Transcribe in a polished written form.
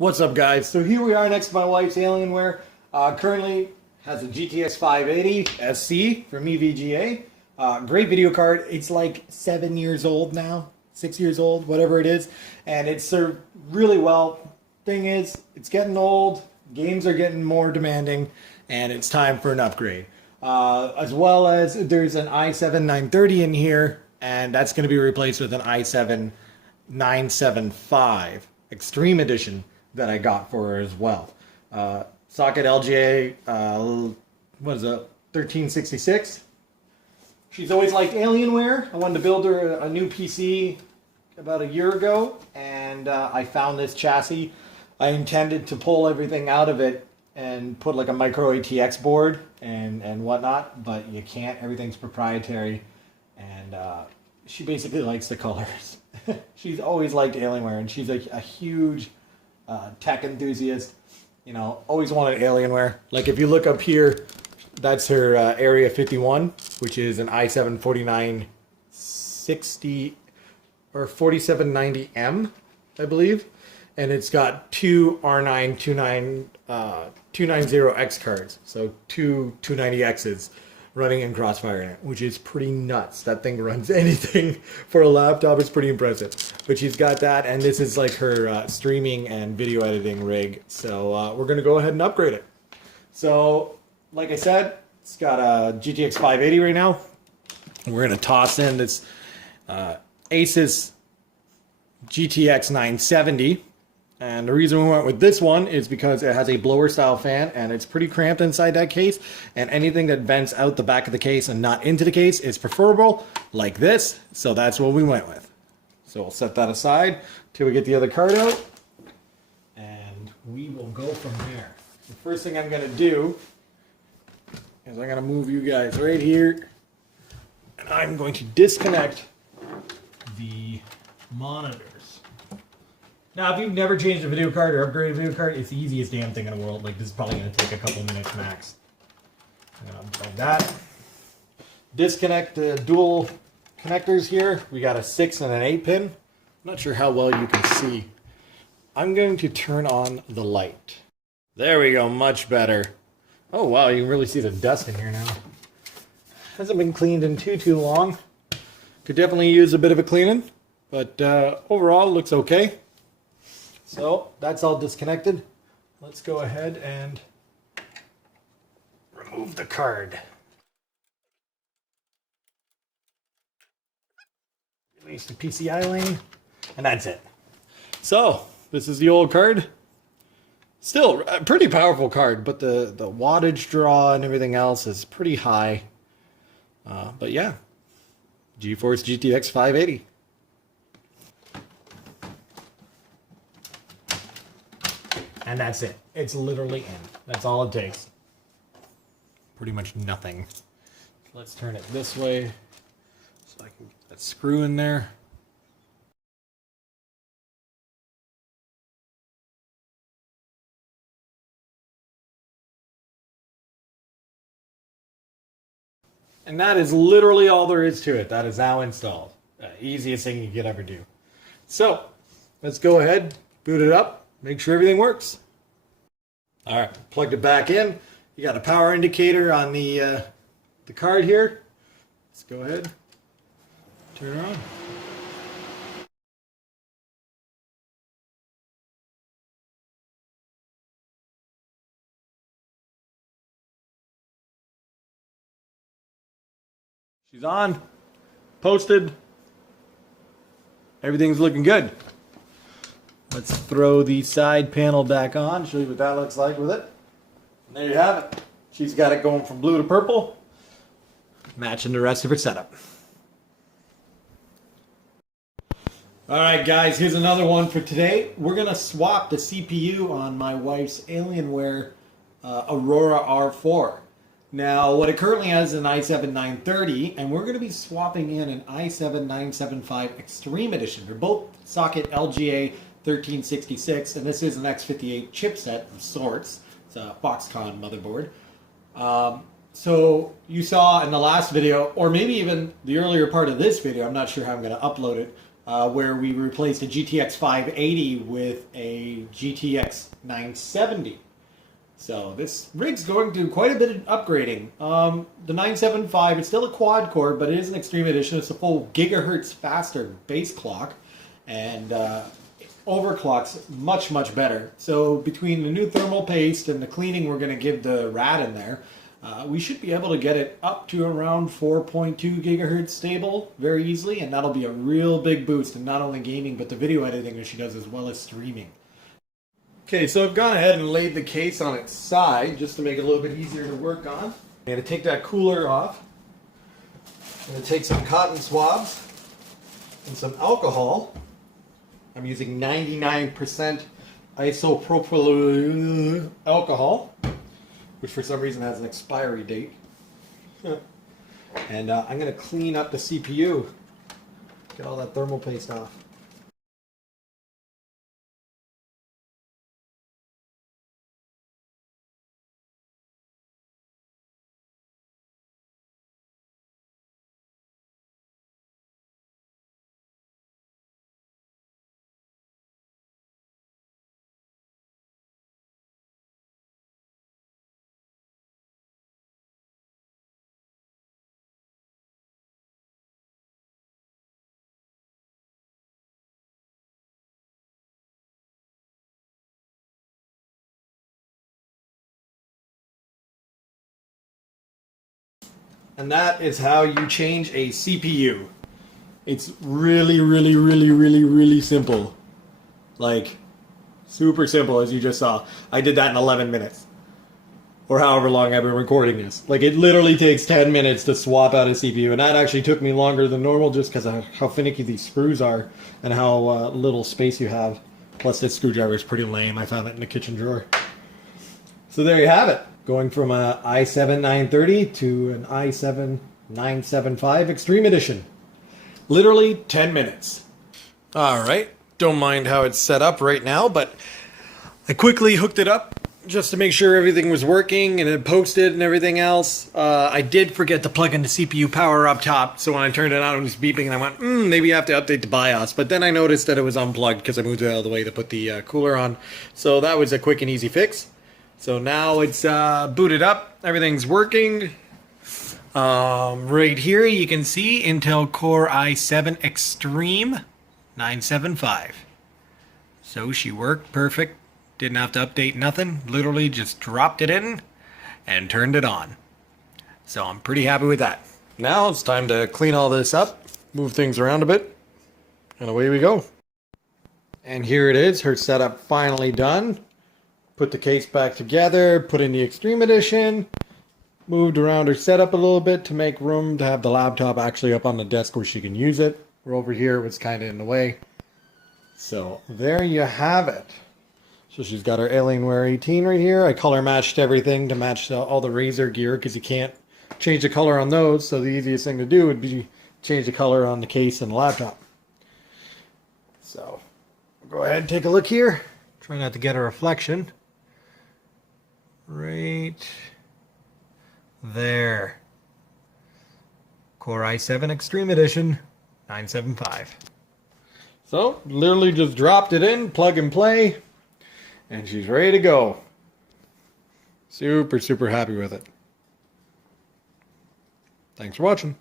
What's up, guys? So here we are next to my wife's Alienware. Currently has a GTX 580 SC from EVGA. Great video card. It's like 7 years old now, 6 years old, whatever it is, and it's served really well. Thing is, it's getting old. Games are getting more demanding, and it's time for an upgrade. As well as there's an i7 930 in here, and that's going to be replaced with an i7 975 Extreme Edition that I got for her as well. Socket LGA, what is it, 1366. She's always liked Alienware. I wanted to build her a new PC about a year ago, and I found this chassis. I intended to pull everything out of it and put like a micro ATX board and whatnot, but you can't. Everything's proprietary, and she basically likes the colors. She's always liked Alienware, and she's a huge tech enthusiast. You know, always wanted Alienware. Like if you look up here, that's her Area 51, which is an i7 4960 or 4790M, I believe. And it's got two R9 290X cards, so two 290Xs running in Crossfire in it, which is pretty nuts. That thing runs anything for a laptop. It's pretty impressive. But she's got that, and this is like her streaming and video editing rig. So we're going to go ahead and upgrade it. So, like I said, it's got a GTX 580 right now. We're going to toss in this ASUS GTX 970. And the reason we went with this one is because it has a blower style fan, and it's pretty cramped inside that case, and anything that vents out the back of the case and not into the case is preferable, like this. So that's what we went with. So we'll set that aside till we get the other card out, and we will go from there. The first thing I'm going to do is I'm going to move you guys right here, and I'm going to disconnect the monitors. Now, if you've never changed a video card or upgraded a video card, it's the easiest damn thing in the world. Like, this is probably going to take a couple minutes max. I'm going to unplug that. Disconnect the dual connectors here. We got a 6 and an 8 pin. I'm not sure how well you can see. I'm going to turn on the light. There we go, much better. Oh, wow, you can really see the dust in here now. Hasn't been cleaned in too long. Could definitely use a bit of a cleaning, but overall, it looks okay. So that's all disconnected. Let's go ahead and remove the card. Release the PCI lane, and that's it. So this is the old card. Still a pretty powerful card, but the wattage draw and everything else is pretty high. But yeah, GeForce GTX 580. And that's it. It's literally in. That's all it takes. Pretty much nothing. Let's turn it this way so I can get that screw in there. And that is literally all there is to it. That is now installed. Easiest thing you could ever do. So, let's go ahead, boot it up. Make sure everything works. All right, plugged it back in. You got a power indicator on the card here. Let's go ahead, turn it on. She's on, posted. Everything's looking good. Let's throw the side panel back on, show you what that looks like with it. And there you have it. She's got it going from blue to purple, matching the rest of her setup. Alright guys, here's another one for today. We're going to swap the CPU on my wife's Alienware Aurora R4. Now, what it currently has is an i7 930, and we're going to be swapping in an i7 975 Extreme Edition. They're both socket LGA 1366, and this is an X58 chipset of sorts. It's a Foxconn motherboard. So you saw in the last video, or maybe even the earlier part of this video, I'm not sure how I'm going to upload it, where we replaced a GTX 580 with a GTX 970. So this rig's going through quite a bit of upgrading. The 975, it's still a quad core, but it is an Extreme Edition. It's a full gigahertz faster base clock, and overclocks much, much better. So between the new thermal paste and the cleaning we're going to give the rad in there, we should be able to get it up to around 4.2 gigahertz stable very easily, and that'll be a real big boost in not only gaming, but the video editing that she does as well as streaming. Okay, so I've gone ahead and laid the case on its side just to make it a little bit easier to work on. I'm going to take that cooler off. I'm going to take some cotton swabs and some alcohol. I'm using 99% isopropyl alcohol, which for some reason has an expiry date. And I'm going to clean up the CPU. Get all that thermal paste off. And that is how you change a CPU. It's really, really, really, really, really simple. Like, super simple, as you just saw. I did that in 11 minutes. Or however long I've been recording this. Like, it literally takes 10 minutes to swap out a CPU. And that actually took me longer than normal just because of how finicky these screws are and how little space you have. Plus, this screwdriver is pretty lame. I found it in the kitchen drawer. So there you have it. Going from an i7 930 to an i7 975 Extreme Edition. Literally 10 minutes. Alright, don't mind how it's set up right now, but I quickly hooked it up just to make sure everything was working and it posted and everything else. I did forget to plug in the CPU power up top, so when I turned it on it was beeping and I went, maybe you have to update the BIOS. But then I noticed that it was unplugged because I moved it out of the way to put the cooler on. So that was a quick and easy fix. So now it's booted up, everything's working. Right here you can see Intel Core i7 Extreme 975. So she worked perfect, didn't have to update nothing, literally just dropped it in and turned it on. So I'm pretty happy with that. Now it's time to clean all this up, move things around a bit, and away we go. And here it is, her setup finally done. Put the case back together, put in the Extreme Edition, moved around her setup a little bit to make room to have the laptop actually up on the desk where she can use it. Where over here it was kind of in the way. So there you have it. So she's got her Alienware 18 right here. I color matched everything to match all the Razer gear because you can't change the color on those. So the easiest thing to do would be change the color on the case and the laptop. So go ahead and take a look here. Try not to get a reflection. Right there. Core i7 Extreme Edition 975. So, literally just dropped it in, plug and play, and she's ready to go. Super, super happy with it. Thanks for watching.